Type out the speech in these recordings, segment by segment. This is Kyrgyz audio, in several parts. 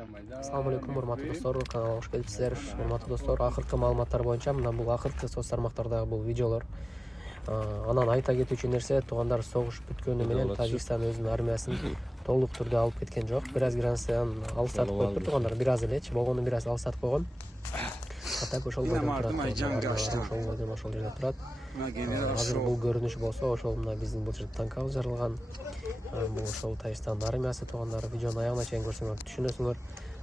Assalamu alaikum, урматтуу достор, каналга кош келипсиздер. Урматтуу достор, акыркы маалыматтар боюнча мына бул акыркы соц тармактардагы бул видеолор. Анан айта кетүүчү нерсе, туугандар, согуш бүткөнү менен Тажикстан өзүнүн армиясын толук түрдө алып кеткен жок. Бир аз границадан алыстатып коюптур туугандар, бир аз элечи, болгону бир аз алыстатып койгон. Так ошол бойдон турат, ошол жерде турат. Азыр бул көрүнүш болсо, ошол мына биздин бул жерде танкабыз жарылган. Бул ошол Тажикстандын армиясы туугандар. Видеону аягына чейин көрсөңөр түшүнөсүңөр.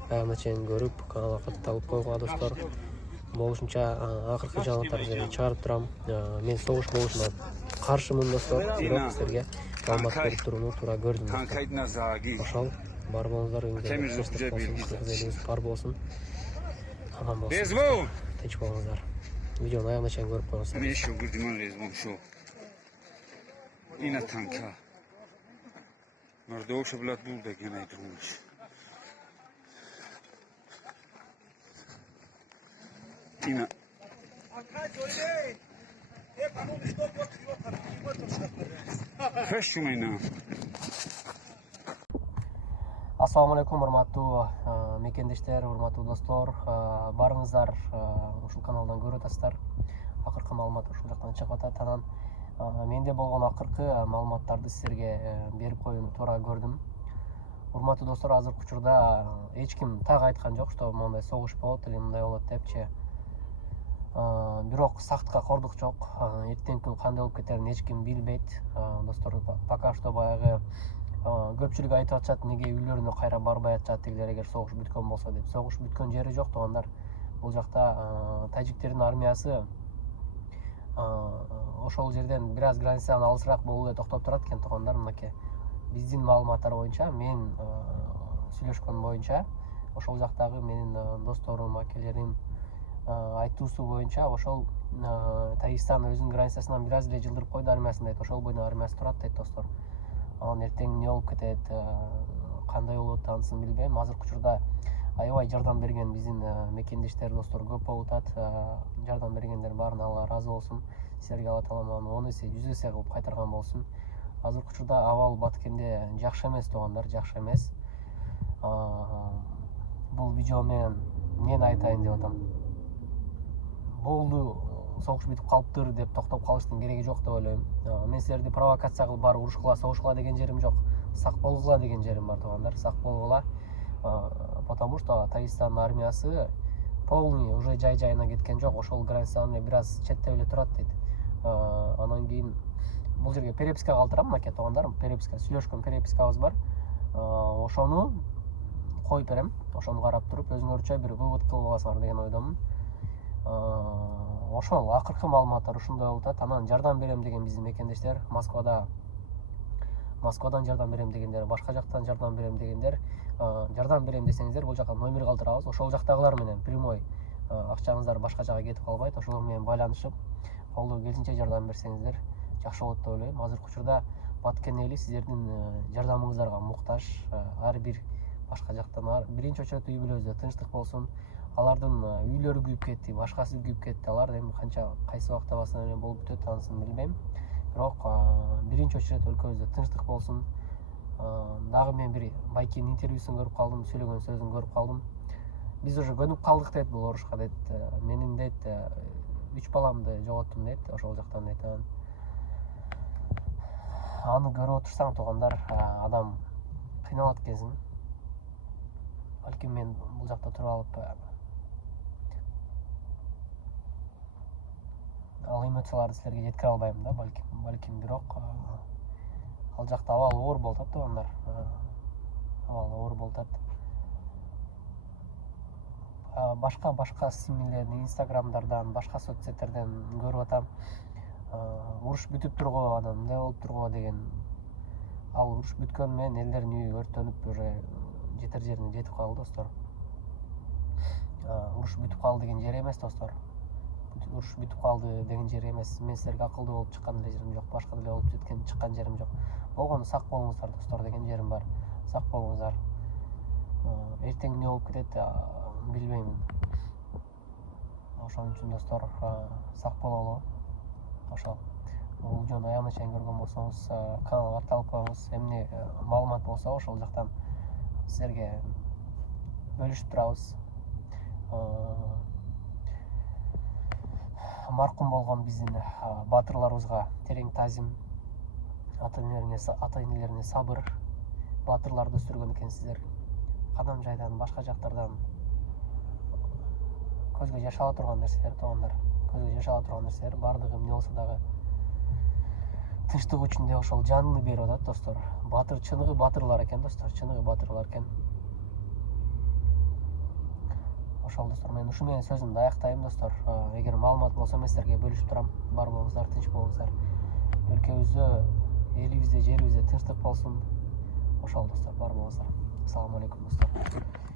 Аягына чейин көрүп, каналга катталып койгула достор. Болушунча акыркы жаңылыктарды силерге чыгарып турам. Мен согуш болушуна каршымын достор, бирок силерге маалымат берип турууну туура көрдүм достор. Ошол бар болуңуздар, үйүңүздөр бар болсун. Аман болсун. Тынч болуңуздар. Видеону аягына чейин көрүп коюңуздар. Мен şu Gürdiman rezmon şu. Yine tanka. Nerede o şablat buldu gene durmuş. Yine. Kaç şumayna. Assalamu alaikum, урматтуу мекендештер, урматтуу достор. Барыңыздар ушул каналдан көрүп атасыздар. Акыркы маалымат ушул жактан чыгып атат. Анан менде болгон акыркы маалыматтарды силерге берип коюуну туура көрдүм. Урматтуу достор, азыркы учурда эч ким так айткан жок, что мондай согуш болот или мындай болот депчи. Бирок сактыкка кордук жок. Эртеңки күн кандай болуп кетерин эч ким билбейт. Достор, пока что баягы көпчүлүк айтып атышат, неге үйлөрүнө кайра барбай атышат тигилер эгер согуш бүткөн болсо деп. Согуш бүткөн жери жок туугандар. Бул жакта тажиктердин армиясы ошол жерден бир аз границадан алысыраак болуп эле токтоп турат экен туугандар. Мынакей биздин маалыматтар боюнча, мен сүйлөшкөн боюнча, ошол жактагы менин досторум, акелерим айтуусу боюнча, ошол Тажикстан өзүнүн границасынан бир аз эле жылдырып койду армиясын дейт. Ошол бойдон армиясы турат дейт достор. Анан эртең эмне болуп кетет, кандай болот анысын билбейм. Азыркы учурда аябай жардам берген биздин мекендештер, достор көп болуп атат. Жардам бергендер баарына Алла ыраазы болсун. Силерге Алла таалам 10 эсе, 100 эсе кылып кайтарган болсун. Азыркы учурда абал Баткенде жакшы эмес туугандар, жакшы эмес. Бул видео менен эмнени айтайын деп атам. Болду, согуш бүтүп калыптыр деп токтоп калыштын кереги жок деп ойлойм. Мен силерди провокация кылып барып урушкула, согушкула деген жерим жок. Сак болгула деген жерим бар туугандар, сак болгула. Потому что Тажикстандын армиясы полный уже жай-жайына кеткен жок. Ошол границадан бир аз четтеп эле турат дейт. Анан кийин бул жерге переписка калтырам, мынакей туугандар, переписка, сүйлөшкөн перепискабыз бар. Ошону коюп берем. Ошону карап туруп өзүңөрчө бир вывод кылып аласыңар деген ойдомун. Ошол акыркы маалыматтар ушундай болуп атат. Анан жардам берем деген биздин мекендештер, Москвадан жардам берем дегендер, башка жактан жардам берем дегендер, жардам берем десеңиздер, бул жака номер калтырабыз. Ошол жактагылар менен прямой акчаңыздар башка жака кетип калбайт. Ошолор менен байланышып, колдон келишинче жардам берсеңиздер жакшы болот деп ойлойм. Азыркы учурда Баткен эли сиздердин жардамыңыздарга муктаж. Ар бир башка жактан биринчи очередь үй бүлөбүздө тынчтык болсун. Алардын үйлөрү күйүп кетти, башкасы күйүп кетти. Алар эми канча кайсы убакта басынан болуп бүтөт анысын билбейм. Бирок биринчи очередь өлкөбүздө тынчтык болсун. Дагы мен бир Байкенин интервьюсун көрүп калдым, сүйлөгөн сөзүн көрүп калдым. Биз уже көнүп калдык дейт бул орушка дейт. Менин дейт 3 баламды жоготтум дейт, ошол жактан дейт. Аны көрүп отурсаң туугандар, адам кыйналат экенсиң. Балким мен бул жакта туруп алып ал эмоцияларды силерге жеткире албайм да, балким, бирок ал жакта абал оор болуп атат туугандар. Абал оор болуп атат. Башка симилердин инстаграмдардан, башка соцсеттерден көрүп атам. Уруш бүтүп турго, анан мындай болуп турго деген. Ал уруш бүткөн менен элдердин үйү өрттөнүп уже жетер жерине жетип калды достор. Уруш бүтүп калды деген жер эмес достор. Уруш бүтүп калды деген жер эмес. Мен силерге акылдуу болуп чыккан деле жерим жок, башка деле болуп жеткен чыккан жерим жок. Болгону сак болуңуздар достор деген жерим бар. Сак болуңуздар. Эртең эмне болуп кетет билбейм. Ошон үчүн достор, сак бололу. Ошол бул видеону аягына чейин көргөн болсоңуз, каналга атталып коюңуз. Эмне маалымат болсо ошол жактан силерге бөлүшүп турабыз. Маркум болгон биздин батырларыбызга терең таазим, ата-энелерине сабыр. Батырларды өстүргөн экенсиздер. Кадам жайдан, башка жактардан көзгө жаш ала турган нерселер, туугандар. Көзгө жаш ала турган нерселер бардыгы эмне болсо дагы тынчтык үчүн деп ошол жанын берип атат, достор. Батыр, чыныгы батырлар экен, достор, чыныгы батырлар экен. Ошол, достор, мен ушу менен сөзүмдү аяктайм, достор. Эгер маалымат болсо мен силерге бөлүшүп турам. Бар болуңуздар, тынч болуңуздар. Өлкөбүздө, элибизде, жерибизде тынчтык болсун. Ошол, достор, бар болуңуздар. Ассаламу алейкум, достор.